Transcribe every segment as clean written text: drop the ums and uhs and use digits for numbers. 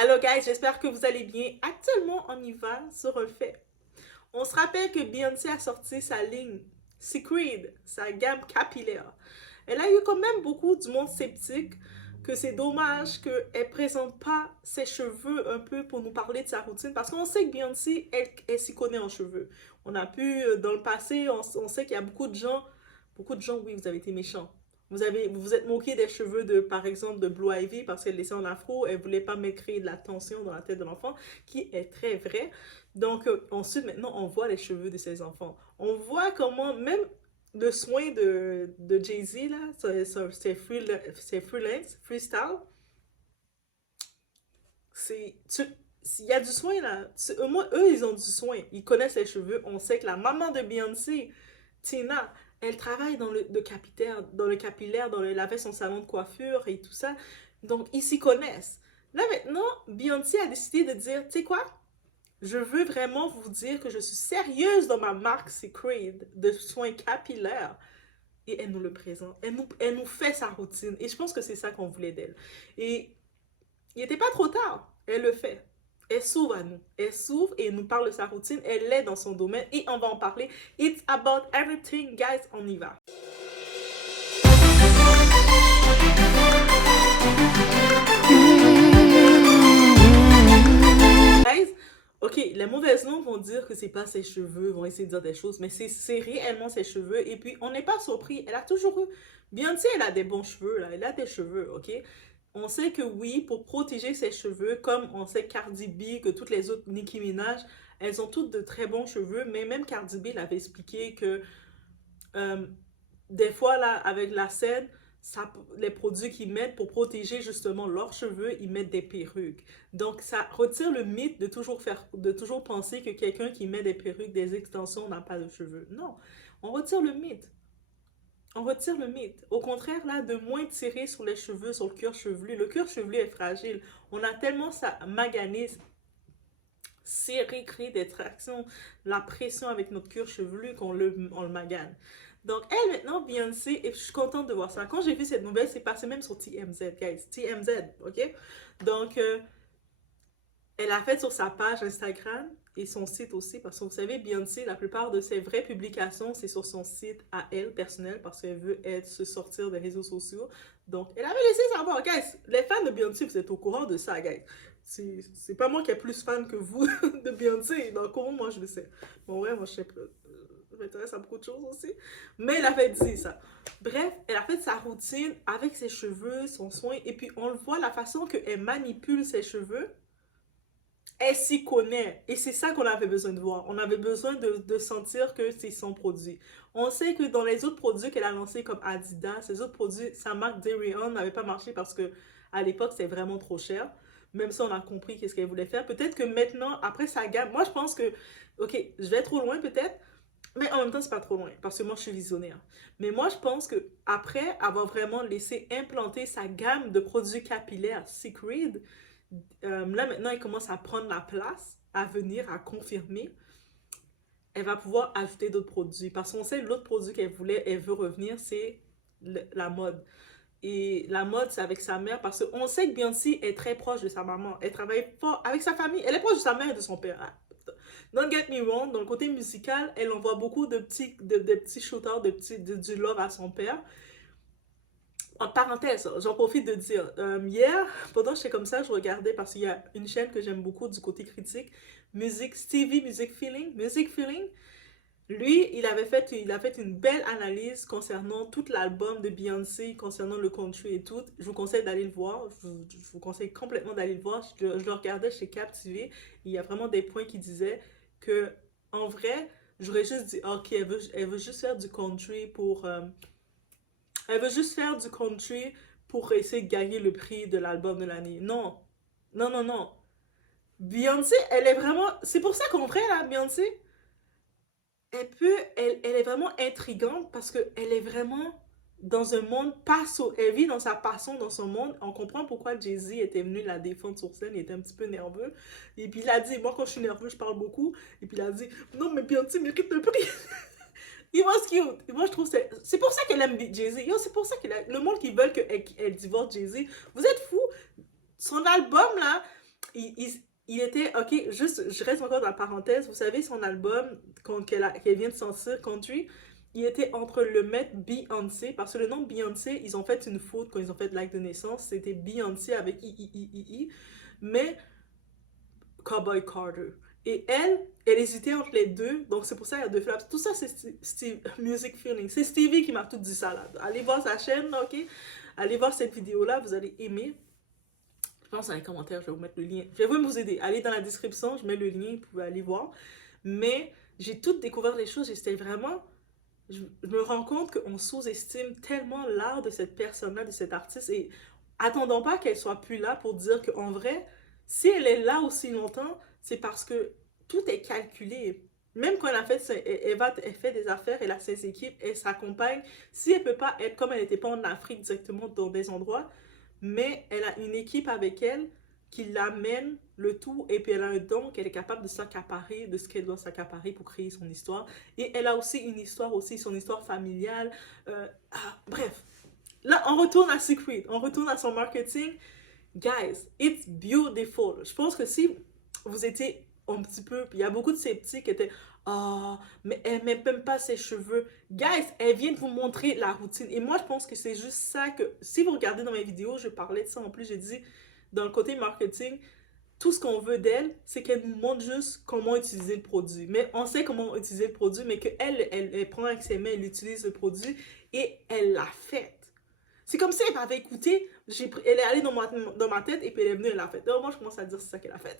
Alors guys, j'espère que vous allez bien. Actuellement, on y va sur un fait. On se rappelle que Beyoncé a sorti sa ligne Secret, sa gamme capillaire. Elle a eu quand même beaucoup du monde sceptique que c'est dommage qu'elle ne présente pas ses cheveux un peu pour nous parler de sa routine parce qu'on sait que Beyoncé, elle s'y connaît en cheveux. On a pu, dans le passé, on sait qu'il y a beaucoup de gens, oui, vous avez été méchants. Vous vous êtes moqué des cheveux de, par exemple, de Blue Ivy parce qu'elle laissait en afro, elle voulait pas mettre créer de la tension dans la tête de l'enfant, qui est très vrai. Donc, ensuite, maintenant, on voit les cheveux de ses enfants. On voit comment, même le soin de Jay-Z, là, freestyle, c'est. Il y a du soin là. Au moins, eux, ils ont du soin. Ils connaissent les cheveux. On sait que la maman de Beyoncé, Tina, elle travaille dans le capillaire, elle avait son salon de coiffure et tout ça. Donc, ils s'y connaissent. Là, maintenant, Beyoncé a décidé de dire, tu sais quoi? Je veux vraiment vous dire que je suis sérieuse dans ma marque Secret de soins capillaires. Et elle nous le présente. Elle nous fait sa routine. Et je pense que c'est ça qu'on voulait d'elle. Et il n'était pas trop tard. Elle le fait. Elle s'ouvre à nous. Elle s'ouvre et elle nous parle de sa routine. Elle est dans son domaine et on va en parler. It's about everything, guys. On y va. Guys, ok, les mauvaises langues vont dire que c'est pas ses cheveux, vont essayer de dire des choses, mais c'est réellement ses cheveux. Et puis, on n'est pas surpris. Elle a toujours eu. Beyoncé, elle a des bons cheveux, là. Elle a des cheveux, ok? On sait que oui, pour protéger ses cheveux, comme on sait Cardi B, que toutes les autres, Nicki Minaj, elles ont toutes de très bons cheveux, mais même Cardi B l'avait expliqué que euh, des fois, là, avec la scène, ça, les produits qu'ils mettent pour protéger justement leurs cheveux, ils mettent des perruques. Donc, ça retire le mythe de toujours penser que quelqu'un qui met des perruques, des extensions n'a pas de cheveux. Non, on retire le mythe. On retire le mythe. Au contraire, là, de moins tirer sur les cheveux, sur le cuir chevelu. Le cuir chevelu est fragile. On a tellement ça magané, serré, créé des tractions, la pression avec notre cuir chevelu on le magane. Donc, elle, maintenant, Beyoncé, et je suis contente de voir ça. Quand j'ai vu cette nouvelle, c'est passé même sur TMZ, guys. TMZ, ok? Donc, elle a fait sur sa page Instagram et son site aussi, parce que vous savez, Beyoncé, la plupart de ses vraies publications, c'est sur son site à elle, personnel, parce qu'elle veut se sortir des réseaux sociaux. Donc, elle avait laissé savoir, guys, les fans de Beyoncé, vous êtes au courant de ça, guys. C'est pas moi qui est plus fan que vous de Beyoncé, donc comment moi je le sais? Bon, ouais, moi je sais pas. Je m'intéresse à beaucoup de choses aussi. Mais elle avait dit ça. Bref, elle a fait sa routine avec ses cheveux, son soin, et puis on le voit, la façon qu'elle manipule ses cheveux, elle s'y connaît. Et c'est ça qu'on avait besoin de voir. On avait besoin de sentir que c'est son produit. On sait que dans les autres produits qu'elle a lancés comme Adidas, ces autres produits, sa marque Darion n'avait pas marché parce que à l'époque, c'était vraiment trop cher. Même si on a compris qu'est-ce qu'elle voulait faire. Peut-être que maintenant, après sa gamme, moi je pense que, ok, je vais trop loin peut-être, mais en même temps, c'est pas trop loin parce que moi je suis visionnaire. Mais moi je pense que après avoir vraiment laissé implanter sa gamme de produits capillaires Secret, là maintenant elle commence à prendre la place, à venir, à confirmer. Elle va pouvoir ajouter d'autres produits. Parce qu'on sait l'autre produit qu'elle voulait, elle veut revenir, c'est la mode. Et la mode, c'est avec sa mère parce qu'on sait que Beyoncé est très proche de sa maman. Elle travaille fort avec sa famille. Elle est proche de sa mère et de son père. Don't get me wrong, dans le côté musical, elle envoie beaucoup de petits shooters, du love à son père. En parenthèse, j'en profite de dire, hier, pendant que j'étais comme ça, je regardais, parce qu'il y a une chaîne que j'aime beaucoup du côté critique, Stevie Music Feeling. Lui, il a fait une belle analyse concernant tout l'album de Beyoncé, concernant le country et tout. Je vous conseille d'aller le voir. Je vous conseille complètement d'aller le voir. Je le regardais chez Captivé. Il y a vraiment des points qui disaient que, en vrai, j'aurais juste dit, ok, elle veut juste faire du country elle veut juste faire du country pour essayer de gagner le prix de l'album de l'année. Non. Non, non, non. Beyoncé, elle est vraiment... C'est pour ça qu'on vrai, là, Beyoncé, elle est vraiment intrigante parce qu'elle est vraiment dans un monde elle vit dans sa passion, dans son monde. On comprend pourquoi Jay-Z était venu la défendre sur scène, il était un petit peu nerveux. Et puis il a dit, moi quand je suis nerveux, je parle beaucoup. Et puis il a dit, non mais Beyoncé mérite le prix. Il was cute. Et moi je trouve c'est pour ça qu'elle aime Jay-Z. Yo, c'est pour ça le monde qui veut qu'elle divorce Jay-Z. Vous êtes fous. Son album là, il était, ok, juste, je reste encore dans la parenthèse, vous savez, son album qu'elle vient de sortir, Country, il était entre le mettre Beyoncé, parce que le nom Beyoncé, ils ont fait une faute quand ils ont fait l'acte de naissance, c'était Beyoncé avec I, mais Cowboy Carter. Et elle hésitait entre les deux, donc c'est pour ça qu'il y a deux flaps. Tout ça, c'est Steve, Music Feeling. C'est Stevie qui m'a tout dit ça là. Allez voir sa chaîne, ok? Allez voir cette vidéo-là, vous allez aimer. Je pense dans les commentaires, je vais vous mettre le lien. Je vais vous aider. Allez dans la description, je mets le lien, vous pouvez aller voir. Mais j'ai tout découvert les choses et c'était vraiment... Je me rends compte qu'on sous-estime tellement l'art de cette personne-là, de cet artiste. Et attendons pas qu'elle soit plus là pour dire qu'en vrai, si elle est là aussi longtemps, c'est parce que tout est calculé. Même quand elle a fait, elle fait des affaires, elle a ses équipes, elle s'accompagne. Si elle peut pas être comme elle n'était pas en Afrique directement dans des endroits, mais elle a une équipe avec elle qui l'amène le tout et puis elle a un don qu'elle est capable de s'accaparer de ce qu'elle doit s'accaparer pour créer son histoire et elle a aussi une histoire aussi son histoire familiale bref là on retourne à Secret, on retourne à son marketing. Guys, it's beautiful. Je pense que si vous étiez un petit peu, puis il y a beaucoup de sceptiques qui étaient ah, mais elle met même pas ses cheveux. Guys, elle vient de vous montrer la routine. Et moi, je pense que c'est juste ça que... Si vous regardez dans mes vidéos, je parlais de ça en plus. J'ai dit, dans le côté marketing, tout ce qu'on veut d'elle, c'est qu'elle nous montre juste comment utiliser le produit. Mais on sait comment utiliser le produit, mais qu'elle, elle prend avec ses mains, elle utilise le produit et elle l'a fait. C'est comme si elle m'avait écouté, elle est allée dans ma tête et puis elle est venue, elle l'a fait. Alors moi, je commence à dire c'est ça qu'elle a fait.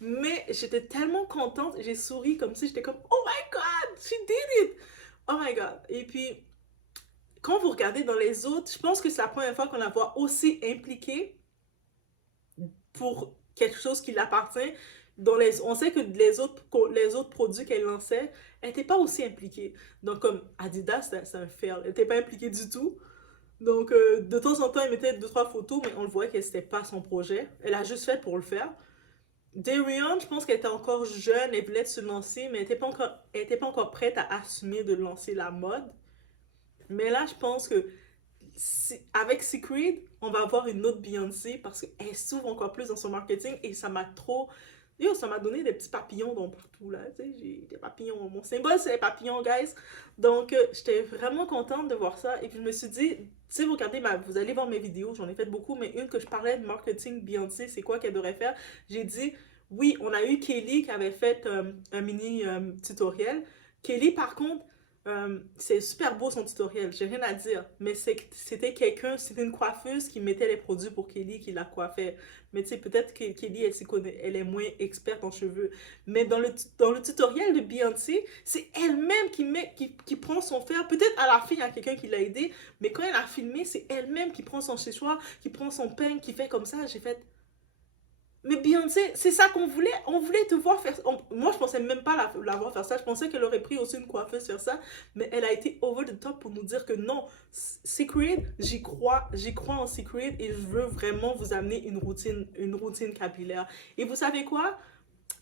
Mais j'étais tellement contente, j'ai souri comme si j'étais comme oh my god, she did it! Oh my god. Et puis, quand vous regardez dans les autres, je pense que c'est la première fois qu'on la voit aussi impliquée pour quelque chose qui l'appartient. On sait que les autres produits qu'elle lançait, elle n'était pas aussi impliquée. Donc, comme Adidas, c'est un fail. Elle n'était pas impliquée du tout. Donc, de temps en temps, elle mettait 2-3 photos, mais on le voyait que c'était pas son projet. Elle a juste fait pour le faire. Darion, je pense qu'elle était encore jeune, elle voulait se lancer, mais elle était pas encore prête à assumer de lancer la mode. Mais là, je pense que avec Secret, on va avoir une autre Beyoncé parce qu'elle s'ouvre encore plus dans son marketing et ça m'a trop... Yo, ça m'a donné des petits papillons dans partout, là, tu sais, j'ai des papillons, mon symbole, c'est les papillons, guys, donc, j'étais vraiment contente de voir ça, et puis je me suis dit, si vous regardez, vous allez voir mes vidéos, j'en ai fait beaucoup, mais une que je parlais de marketing Beyoncé, c'est quoi qu'elle devrait faire, j'ai dit, oui, on a eu Kelly qui avait fait un mini tutoriel, Kelly, par contre, c'est super beau son tutoriel, j'ai rien à dire, mais c'était c'était une coiffeuse qui mettait les produits pour Kelly, qui la coiffait. Mais tu sais, peut-être que Kelly, elle est moins experte en cheveux. Mais dans le tutoriel de Beyoncé, c'est elle-même qui prend son fer. Peut-être à la fin, il y a quelqu'un qui l'a aidé, mais quand elle a filmé, c'est elle-même qui prend son séchoir, qui prend son peigne, qui fait comme ça. J'ai fait, mais Beyoncé, c'est ça qu'on voulait. On voulait te voir faire... Moi, je pensais même pas la voir faire ça. Je pensais qu'elle aurait pris aussi une coiffeuse faire ça. Mais elle a été over the top pour nous dire que non, Secret, j'y crois en Secret et je veux vraiment vous amener une routine capillaire. Et vous savez quoi?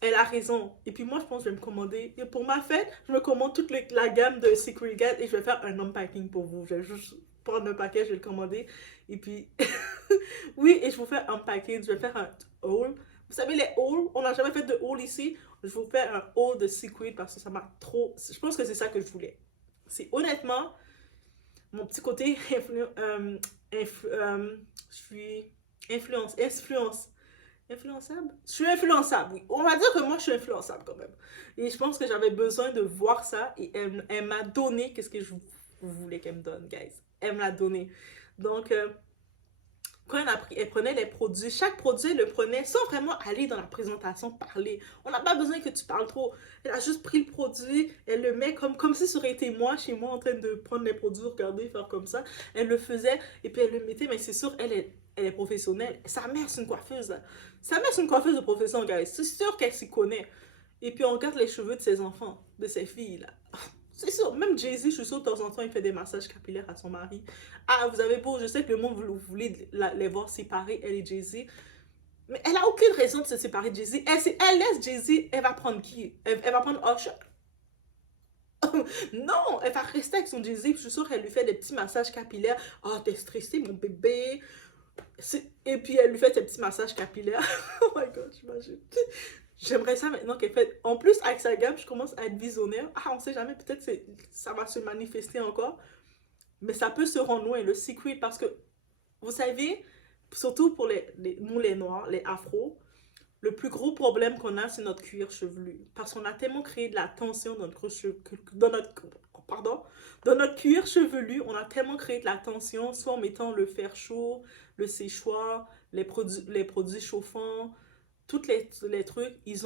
Elle a raison. Et puis moi, je pense que je vais me commander. Et pour ma fête, je me commande toute la gamme de Secret Guide et je vais faire un unpacking pour vous. Je vais juste prendre un paquet, je vais le commander. Et puis, oui, et je vous fais un package. Je vais faire un haul. Vous savez, les hauls, on n'a jamais fait de haul ici. Je vous fais un haul de Secret parce que ça m'a trop... Je pense que c'est ça que je voulais. C'est honnêtement mon petit côté je suis influençable? Je suis influençable, oui. On va dire que moi, je suis influençable quand même. Et je pense que j'avais besoin de voir ça et elle m'a donné qu'est-ce que je voulais qu'elle me donne, guys. Elle me l'a donné. Donc, quand elle prenait les produits, chaque produit, elle le prenait sans vraiment aller dans la présentation, parler. On n'a pas besoin que tu parles trop. Elle a juste pris le produit, elle le met comme si ça aurait été moi, chez moi, en train de prendre les produits, regarder, faire comme ça. Elle le faisait et puis elle le mettait, mais c'est sûr, elle est professionnelle. Sa mère, c'est une coiffeuse, là. Sa mère, c'est une coiffeuse de profession, guys. C'est sûr qu'elle s'y connaît. Et puis on regarde les cheveux de ses enfants, de ses filles, là. C'est sûr, même Jay-Z, je suis sûre, de temps en temps, il fait des massages capillaires à son mari. Ah, vous avez beau, je sais que le monde, vous voulez les voir séparés, elle et Jay-Z. Mais elle a aucune raison de se séparer de Jay-Z. Elle laisse Jay-Z, elle va prendre qui? Elle va prendre Usher? Non, elle va rester avec son Jay-Z. Je suis sûre qu'elle lui fait des petits massages capillaires. Ah, t'es stressé, mon bébé. Et puis elle lui fait ses petits massages capillaires. Oh my god. J'aimerais ça maintenant qu'elle fait. En plus, avec sa gamme, je commence à être visionnaire. Ah, on sait jamais, peut-être ça va se manifester encore. Mais ça peut se rendre loin, le secret, parce que, vous savez, surtout pour nous les noirs, les afros, le plus gros problème qu'on a, c'est notre cuir chevelu. Parce qu'on a tellement créé de la tension dans notre, pardon, dans notre cuir chevelu, on a tellement créé de la tension, soit en mettant le fer chaud, le séchoir, les produits chauffants, toutes les trucs, ils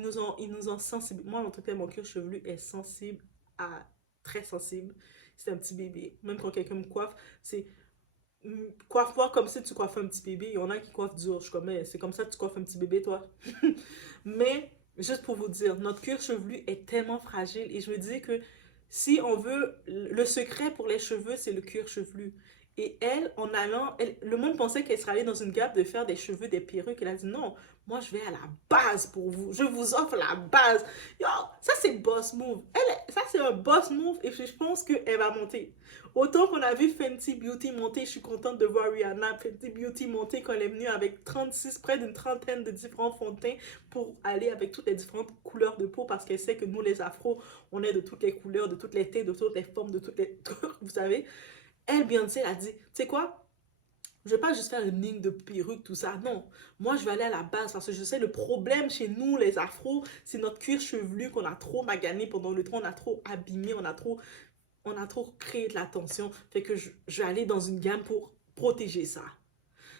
nous ont sensibles. Moi, en tout cas, mon cuir chevelu est sensible à très sensible. C'est un petit bébé. Même quand quelqu'un me coiffe, c'est coiffe-moi comme si tu coiffes un petit bébé. Il y en a qui coiffent dur. Je suis comme, c'est comme ça que tu coiffes un petit bébé, toi. Mais, juste pour vous dire, notre cuir chevelu est tellement fragile. Et je me dis que si on veut, le secret pour les cheveux, c'est le cuir chevelu. Et elle, en allant, le monde pensait qu'elle serait allée dans une gamme de faire des cheveux, des perruques. Elle a dit non, moi je vais à la base pour vous. Je vous offre la base. Yo, ça c'est boss move. Ça c'est un boss move et je pense qu'elle va monter. Autant qu'on a vu Fenty Beauty monter, je suis contente de voir Rihanna, Fenty Beauty monter quand elle est venue avec 36, près d'une trentaine de différents fonds de teint pour aller avec toutes les différentes couleurs de peau parce qu'elle sait que nous les afros, on est de toutes les couleurs, de toutes les teintes, de toutes les formes, de toutes les trucs, vous savez. Elle, Beyoncé, elle a dit, tu sais quoi? Je vais pas juste faire une ligne de perruque, tout ça. Non, moi, je vais aller à la base parce que je sais le problème chez nous, les afros, c'est notre cuir chevelu qu'on a trop magané pendant le temps, on a trop abîmé, on a trop créé de la tension. Fait que je vais aller dans une gamme pour protéger ça.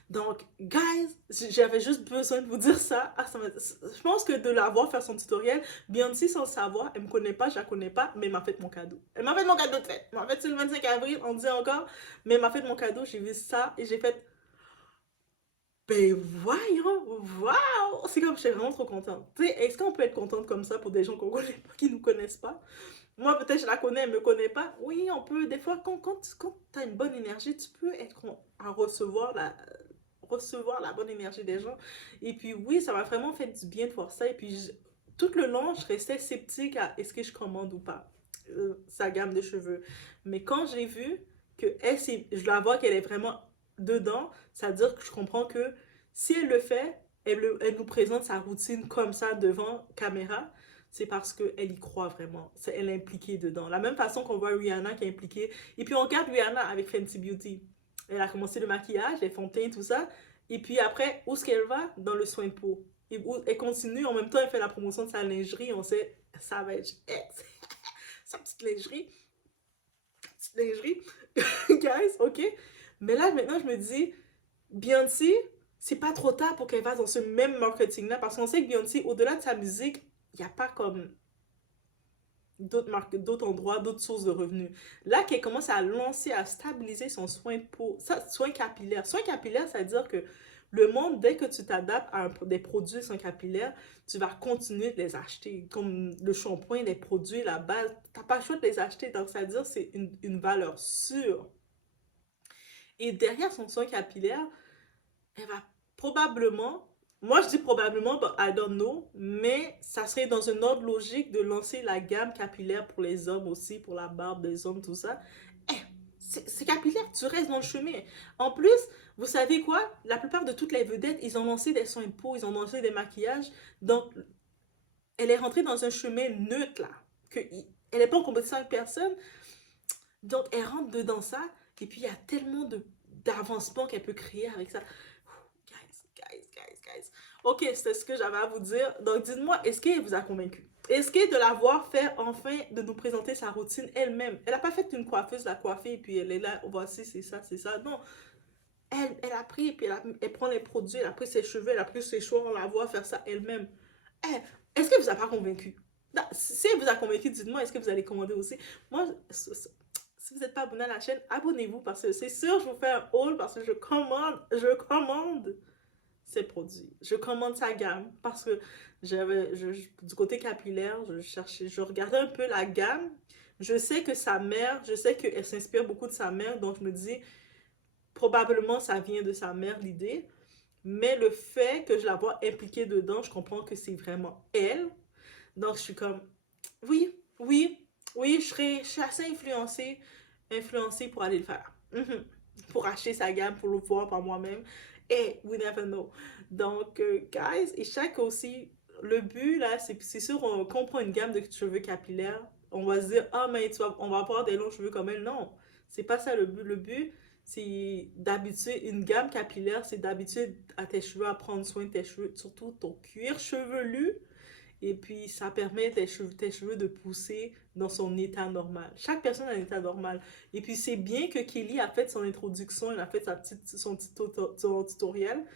Donc, guys, j'avais juste besoin de vous dire ça. Ah, je pense que de la voir faire son tutoriel, Beyoncé, sans le savoir, elle me connaît pas, je la connais pas, mais elle m'a fait mon cadeau. Elle m'a fait mon cadeau de fête. En fait, c'est le 25 avril, on dit encore, mais elle m'a fait mon cadeau, j'ai vu ça et j'ai fait, ben voyons, waouh! C'est comme, je suis vraiment trop contente. Tu sais, est-ce qu'on peut être contente comme ça pour des gens qu'on connaît pas, qui nous connaissent pas? Moi, peut-être je la connais, elle me connaît pas. Oui, on peut, des fois, quand tu as une bonne énergie, tu peux être à recevoir la bonne énergie des gens. Et puis oui, ça m'a vraiment fait du bien de voir ça. Et puis tout le long, je restais sceptique à est-ce que je commande ou pas sa gamme de cheveux. Mais quand j'ai vu que je la vois qu'elle est vraiment dedans, ça veut dire que je comprends que si elle le fait, elle nous présente sa routine comme ça devant caméra, c'est parce qu'elle y croit vraiment. Elle est impliquée dedans. La même façon qu'on voit Rihanna qui est impliquée. Et puis on regarde Rihanna avec Fenty Beauty. Elle a commencé le maquillage, les fonds de teint, tout ça. Et puis après, où est-ce qu'elle va? Dans le soin de peau. Et elle continue, en même temps, elle fait la promotion de sa lingerie. On sait, Savage X. Sa petite lingerie. Guys, ok? Mais là, maintenant, je me dis, Beyoncé, c'est pas trop tard pour qu'elle fasse dans ce même marketing-là. Parce qu'on sait que Beyoncé, au-delà de sa musique, il n'y a pas comme d'autres marques, d'autres endroits, d'autres sources de revenus. Là, qu'elle commence à lancer, à stabiliser son soin de peau, ça, soin capillaire. Soin capillaire, ça veut dire que le monde, dès que tu t'adaptes à des produits soins capillaires, tu vas continuer de les acheter. Comme le shampoing, les produits, la base, tu n'as pas le choix de les acheter. Donc, ça veut dire que c'est une valeur sûre. Et derrière son soin capillaire, elle va probablement, moi je dis probablement, but I don't know, mais ça serait dans une autre logique de lancer la gamme capillaire pour les hommes aussi, pour la barbe des hommes, tout ça. Eh, c'est capillaire, tu restes dans le chemin. En plus, vous savez quoi? La plupart de toutes les vedettes, ils ont lancé des soins de peau, ils ont lancé des maquillages. Donc, elle est rentrée dans un chemin neutre là. Que, elle n'est pas en compétition avec personne. Donc, elle rentre dedans ça. Et puis, il y a tellement d'avancement qu'elle peut créer avec ça. Guys. Ok, c'est ce que j'avais à vous dire. Donc, dites-moi, est-ce qu'elle vous a convaincu? Est-ce que de la voir faire enfin, de nous présenter sa routine elle-même? Elle n'a pas fait une coiffeuse la coiffer et puis elle est là, voici, c'est ça, c'est ça. Non, elle a pris et puis elle prend les produits, elle a pris ses cheveux, elle a pris ses cheveux, on la voit faire ça elle-même. Est-ce que vous a pas convaincu? Si elle vous a convaincu, dites-moi, est-ce que vous allez commander aussi? Moi, si vous n'êtes pas abonné à la chaîne, abonnez-vous parce que c'est sûr, je vous fais un haul parce que je commande ses produits. Je commande sa gamme parce que du côté capillaire, je regardais un peu la gamme. Je sais que sa mère, je sais qu'elle s'inspire beaucoup de sa mère, donc je me dis, probablement ça vient de sa mère l'idée. Mais le fait que je la vois impliquée dedans, je comprends que c'est vraiment elle. Donc je suis comme, oui, oui, oui, je suis assez influencée pour aller le faire. Pour acheter sa gamme, pour le voir par moi-même. Et we never know. Donc, guys, et chaque aussi, le but, là, c'est sûr, quand on prend une gamme de cheveux capillaires, on va se dire, ah, mais on va avoir des longs cheveux comme elle. Non, c'est pas ça le but. Le but, c'est d'habituer, une gamme capillaire, c'est d'habituer à tes cheveux à prendre soin de tes cheveux, surtout ton cuir chevelu. Et puis, ça permet tes cheveux de pousser dans son état normal. Chaque personne a un état normal. Et puis, c'est bien que Kelly a fait son introduction, elle a fait son petit son tutoriel.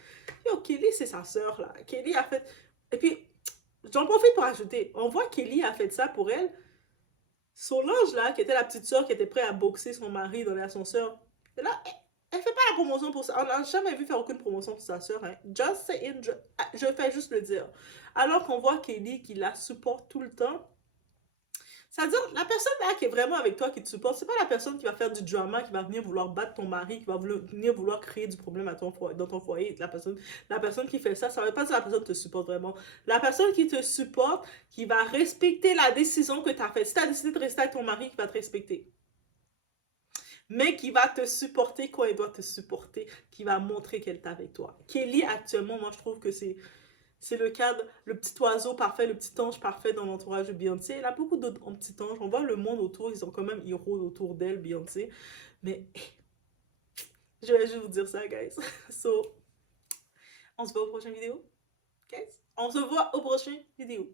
Yo, Kelly, c'est sa sœur, là. Kelly a fait... Et puis, j'en profite pour ajouter, on voit Kelly a fait ça pour elle. Solange, là, qui était la petite sœur qui était prête à boxer son mari dans l'ascenseur, là, elle fait pas la promotion pour ça. On n'a jamais vu faire aucune promotion pour sa sœur. Hein. Just saying, je fais juste le dire. Alors qu'on voit Kelly qui la supporte tout le temps. C'est-à-dire, la personne là qui est vraiment avec toi, qui te supporte, c'est pas la personne qui va faire du drama, qui va venir vouloir battre ton mari, qui va venir vouloir créer du problème à dans ton foyer. La personne qui fait ça, ça veut pas dire que la personne te supporte vraiment. La personne qui te supporte, qui va respecter la décision que tu as faite. Si tu as décidé de rester avec ton mari, qui va te respecter. Mais qui va te supporter quand elle doit te supporter, qui va montrer qu'elle est avec toi. Kelly, actuellement, moi, je trouve que c'est le cadre, le petit oiseau parfait, le petit ange parfait dans l'entourage de Beyoncé. Elle a beaucoup d'autres petits anges. On voit le monde autour, ils ont quand même héros autour d'elle, Beyoncé. Mais je vais juste vous dire ça, guys. So, on se voit au prochain vidéo. Guys, on se voit au prochain vidéo.